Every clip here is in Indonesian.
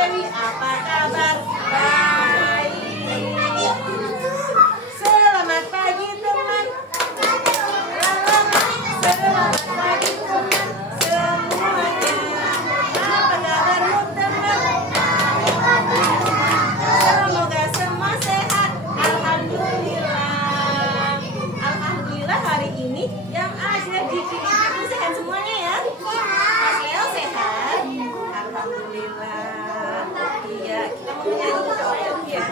Dewi, apa kabar? Baik. Selamat pagi teman. Selamat pagi teman semuanya. Apa kabarmu teman? Semoga semua sehat. Alhamdulillah. Alhamdulillah hari ini yang ada di kita itu sehat semuanya ya. Mas Leo sehat. Alhamdulillah. Iya, kita mau menyanyi doa ya.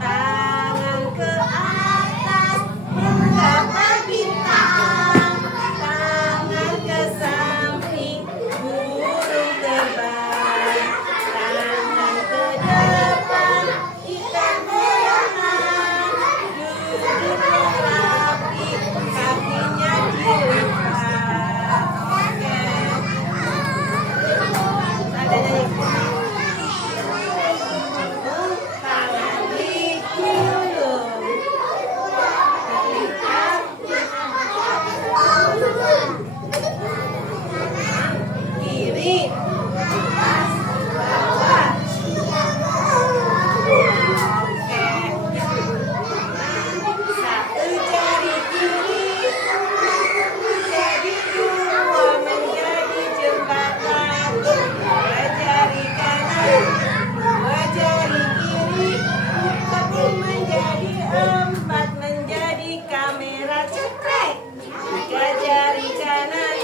Tangan ke atas menggapai bintang, tangan ke samping burung terbang, tangan ke depan ikan berenang, duduk rapi kakinya dilipat. Oke. Ada nyanyi. Tangan dikulung, kiri, atas, bawah. Oke. Satu jari kiri jadi dua menjadi jembatan. Dua jari kanan, dua jari kiri, satu menjadi empat menjadi kamera cekrek. Tiga jari kanan,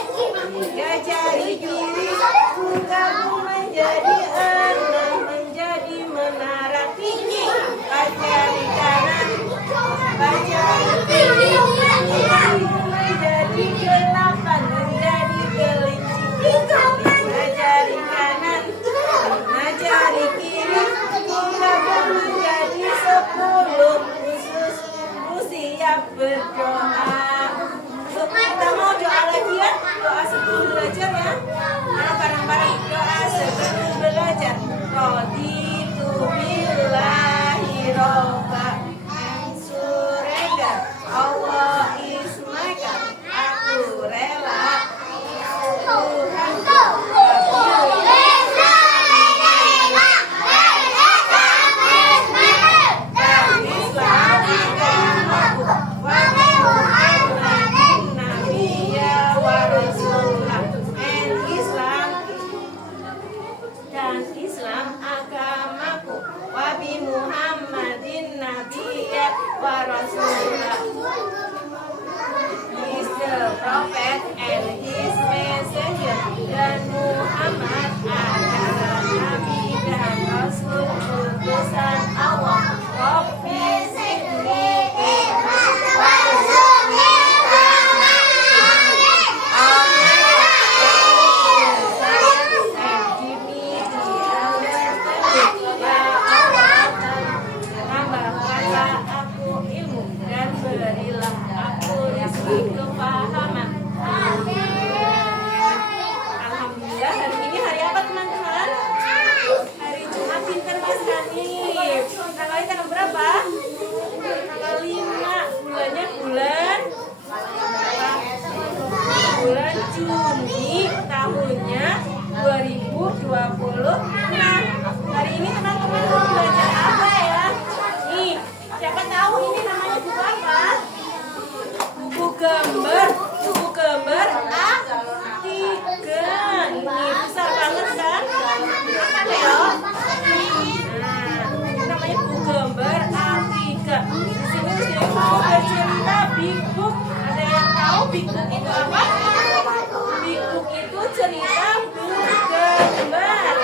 tiga jari kiri, gabung menjadi enam menjadi menara tinggi. Empat jari kanan, empat jari kiri, menjadi delapan menjadi kelinci tiga. Lima jari kanan, lima jari kiri, gabung menjadi 10. Khususku siap berdoa. Kita mau doa lagi ya, doa sebelum belajar ya. Ayo bareng-bareng doa sebelum belajar. Raditu billahi robba and surrender. Allah is my God. Aku rela Tuhanku. Dan Islam agamaku. Wa Muhammadin nabiyya wa rasulah. And Islam agamaku. Wa bi Muhammadin nabiyya wa rasulah. He is the prophet and his messenger. Dan Muhammad adalah nabi dan rasul utusan Allah. Rabbi zidni ilman warzuqni tambahkanlah aku ilmu dan berilah aku rezeki kepahaman. Alhamdulillah, hari ini hari apa teman-teman? Hari Jumat. Pinter Mas Hanif. Tanggalnya tanggal berapa? Tanggal 5. Bulannya bulan Juni tahunnya 2026. Hari ini teman-teman mau belajar apa ya? Nih, siapa tahu ini namanya buku apa? Buku gambar A3. Ini besar banget kan? Apa Leo? Nah, ini namanya buku gambar A3. Di sini buku bercerita Big Book. Ada yang tahu Big Book itu apa? Big Book itu cerita buku gambar.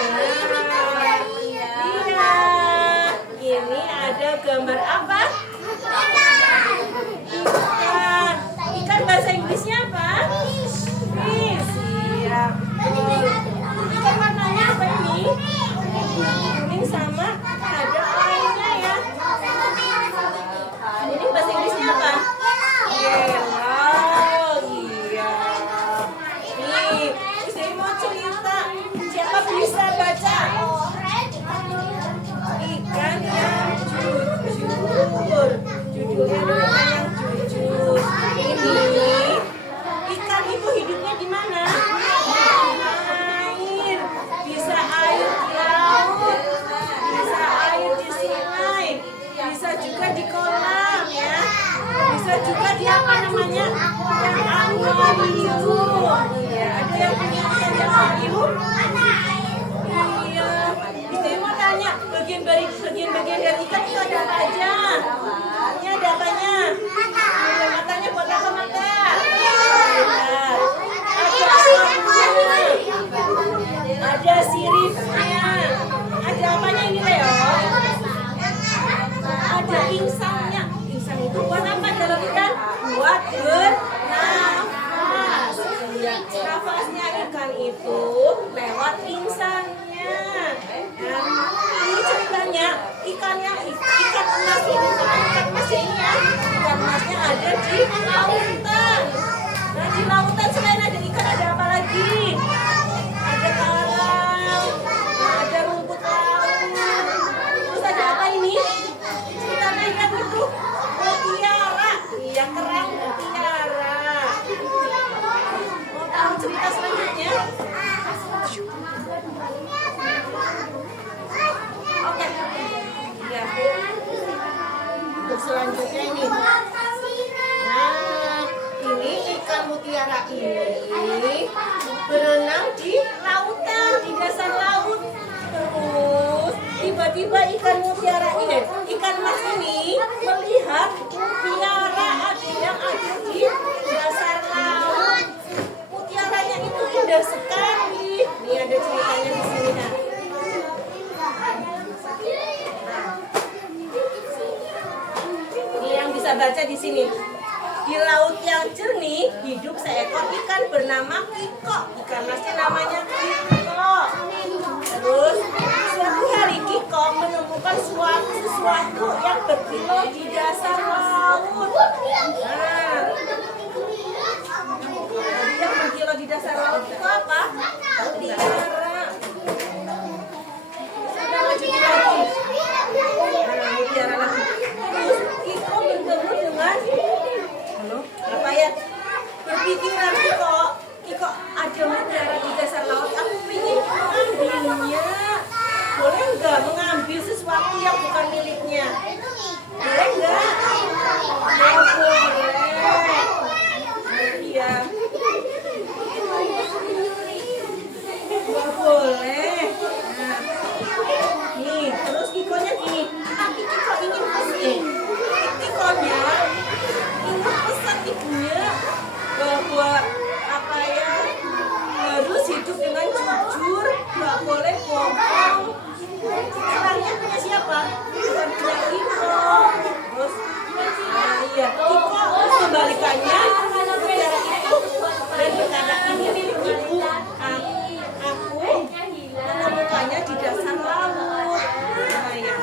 lihat ikan itu ada apa aja? Ini ada apanya? Ada matanya buat apa mata? Lihat. Ada siripnya. Ada apanya ini Leo? Ada insangnya. Insang itu buat apa dalam ikan? Buat bernafas. Nafasnya ikan itu lewat insangnya. Nah, ini ceritanya ikan emas ini, ikan emas ini ya. Ikan emasnya ada di lautan. Nah, di lautan selain ada ikan ada apa lagi? Ada karang, ada rumput laut. Terus ada apa ini? Kita lihat itu mutiara. Iya, kerang mutiara. Mau tahu cerita selanjutnya? Oke. Ya. Untuk selanjutnya ini. Nah, ini ikan mutiara ini berenang di lautan, di dasar laut. Terus tiba-tiba ikan mutiara ini, ikan mas ini melihat mutiara yang ada di dasar laut. Mutiaranya itu indah sekali. Nih ada ceritanya di sini. Nah. Ini yang bisa baca di sini. Di laut yang jernih hidup seekor ikan bernama Kiko. Ikan masnya namanya Kiko. Terus suatu hari Kiko menemukan sesuatu yang berkilau di dasar laut. Nah, yang berkilau di dasar laut itu apa? Mutiara. Sudah lanjutin lagi. Nah, mutiara lagi. Terus Kiko bertemu dengan apa ya? Berpikiran Kiko ada mutiara di dasar laut. Aku ingin mengambilnya. Boleh nggak mengambil sesuatu yang bukan miliknya? Boleh nggak? Ya boleh. Iya. Nggak boleh. Nah, nih terus Kikonya gini. Tapi Kiko ingin pesan. Kikonya ingin pesan ibunya bahwa apa ya, harus hidup dengan jujur, nggak boleh bohong. Kerangnya punya siapa? Bukan punya Kiko. Terus iya, Kiko kembalikannya mutiara itu dan berkata ini milik ibu. Aku menemukannya di dasar laut. Nah ya,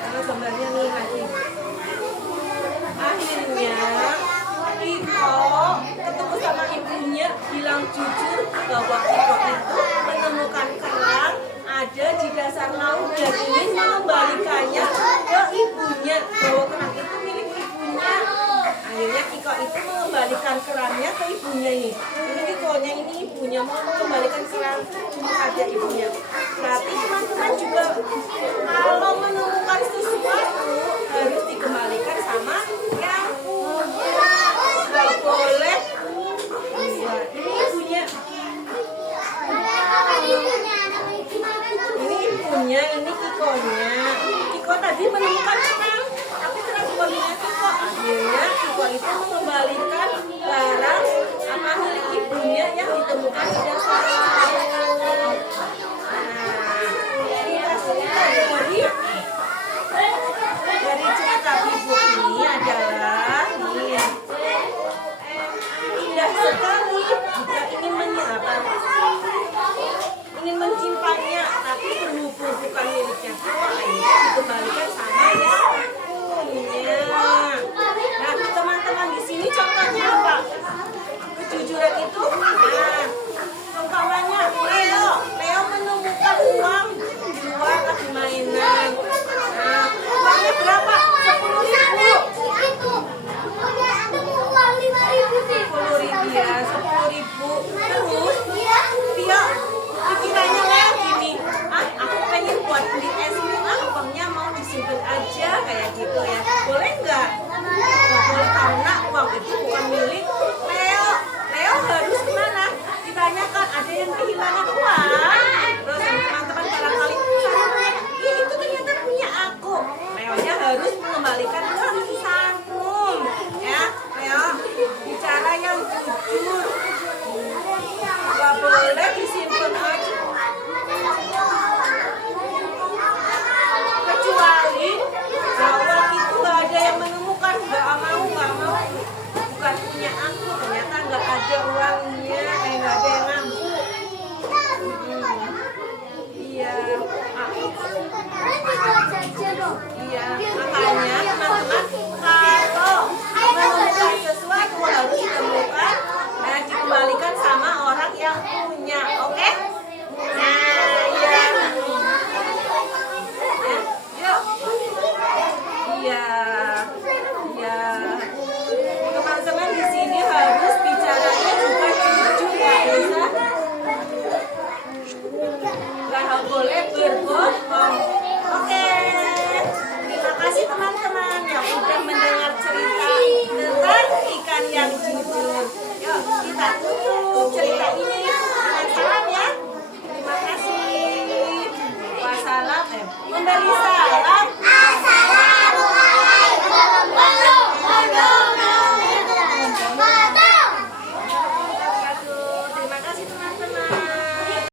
kalau gambarnya nih lagi. Akhirnya Kiko ketemu sama ibunya, bilang jujur bahwa Kiko itu menemukan kerang ada di dasar laut dan ingin mengembalikannya ke ibunya, bahwa kerang itu milik ibunya. Akhirnya Kiko itu mengembalikan kerangnya ke ibunya ini. Ini Kikonya ini ibunya mau mengembalikan kerang, cuma ada ibunya. Berarti teman-teman juga kalau menemukan sesuatu harus dikembalikan sama yang punya. Nggak boleh. Iya, ini ibunya. Ini ibunya, ini Kikonya. Kiko tadi menemukan kerang, tapi kerang bukan milik Kiko. Akhirnya Kiko itu mengembalikan barang apa milik ibunya yang ditemukan di dasar laut. Dari cerita ibu ini adalah nih, indah sekali jika ingin mencimpanya, tapi berhubung bukan miliknya Kiko, akhirnya dikembalikan sama yang punya. Nah, teman-teman di sini contohnya apa? Kejujuran itu, nah, umpamanya Leo menemukan uang di luar lagi mainan. Nah, uangnya berapa? 10.000. 10.000 ya, 10.000. Terus Tio pikirannya Leo gini, aku pengen buat beli es krim, uangnya mau disimpan aja kayak gitu ya. Boleh nggak? Nggak boleh, karena uang itu bukan milik Leo. Leo harus kemana? Ditanyakan, ada yang kehilangan uang. Terus teman-teman barangkali itu ternyata punya aku. ada uangnya, nggak ada yang mampu. Iya, iya, makanya teman-teman kalau menemukan sesuatu harus ditemukan dan dikembalikan sama orang yang punya, oke? Nah, iya, yuk, iya, iya, teman-teman di sini harus bicaranya juga jujur, nggak bisa, nggak boleh berbohong. Oke, terima kasih teman-teman yang sudah mendengar cerita tentang ikan yang jujur. Yuk kita tutup cerita ini dengan salam ya. Terima kasih. Wassalam. Memberi